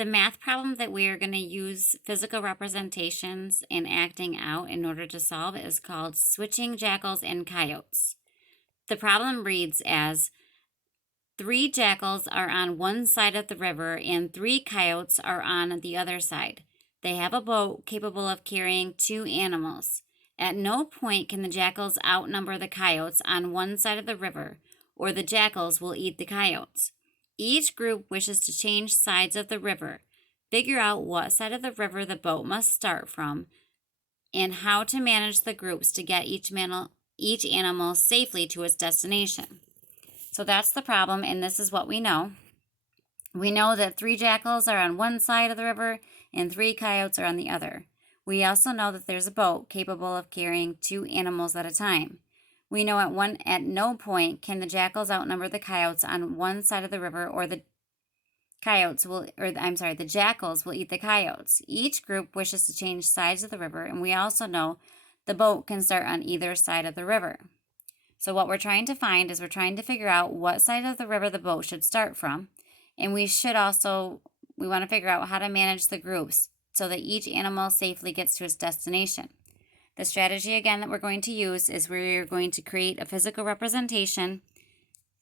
The math problem that we are going to use physical representations and acting out in order to solve is called switching jackals and coyotes. The problem reads as 3 jackals are on one side of the river and 3 coyotes are on the other side. They have a boat capable of carrying 2 animals. At no point can the jackals outnumber the coyotes on one side of the river, or the jackals will eat the coyotes. Each group wishes to change sides of the river. Figure out what side of the river the boat must start from, and how to manage the groups to get each animal safely to its destination. So that's the problem, and this is what we know. We know that 3 jackals are on one side of the river and 3 coyotes are on the other. We also know that there's a boat capable of carrying 2 animals at a time. We know at no point can the jackals outnumber the coyotes on one side of the river, or the jackals will eat the coyotes. Each group wishes to change sides of the river, and we also know the boat can start on either side of the river. So what we're trying to find is we're trying to figure out what side of the river the boat should start from, and we want to figure out how to manage the groups so that each animal safely gets to its destination. The strategy again that we're going to use is we're going to create a physical representation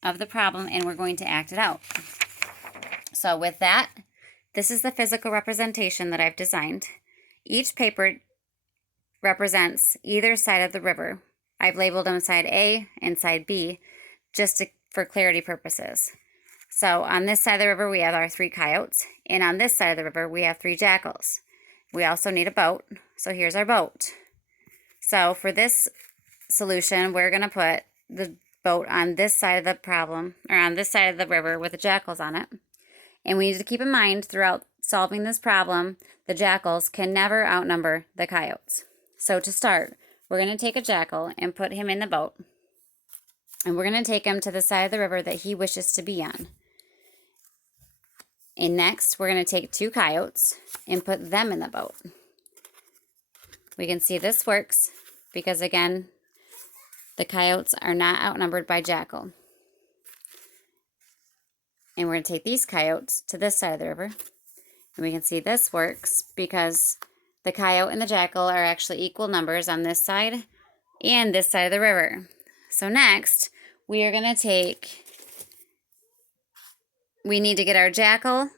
of the problem and we're going to act it out. So with that, this is the physical representation that I've designed. Each paper represents either side of the river. I've labeled them side A and side B for clarity purposes. So on this side of the river we have our 3 coyotes, and on this side of the river we have 3 jackals. We also need a boat, so here's our boat. So for this solution, we're going to put the boat on this side of the problem, or on this side of the river with the jackals on it. And we need to keep in mind throughout solving this problem, the jackals can never outnumber the coyotes. So to start, we're going to take a jackal and put him in the boat. And we're going to take him to the side of the river that he wishes to be on. And next, we're going to take 2 coyotes and put them in the boat. We can see this works because, again, the coyotes are not outnumbered by jackal. And we're going to take these coyotes to this side of the river. And we can see this works because the coyote and the jackal are actually equal numbers on this side and this side of the river. So next, we are going to we need to get our jackal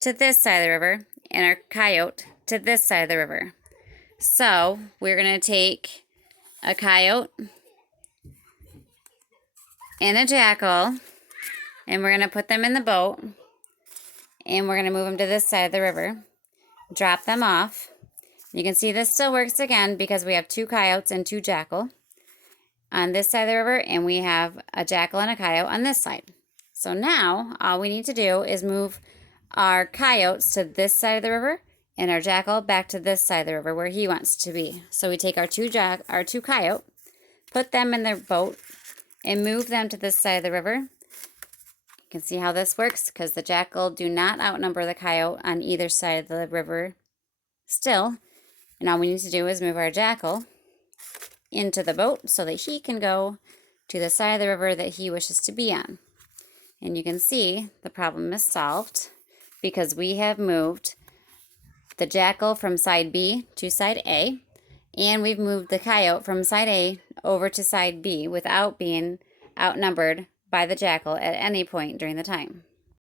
to this side of the river and our coyote to this side of the river. So we're going to take a coyote and a jackal, and we're going to put them in the boat, and we're going to move them to this side of the river, drop them off. You can see this still works again because we have 2 coyotes and 2 jackal on this side of the river, and we have a jackal and a coyote on this side. So now all we need to do is move our coyotes to this side of the river and our jackal back to this side of the river where he wants to be. So we take our 2 coyote, put them in their boat, and move them to this side of the river. You can see how this works because the jackal do not outnumber the coyote on either side of the river still. And all we need to do is move our jackal into the boat so that he can go to the side of the river that he wishes to be on. And you can see the problem is solved because we have moved the jackal from side B to side A, and we've moved the coyote from side A over to side B without being outnumbered by the jackal at any point during the time.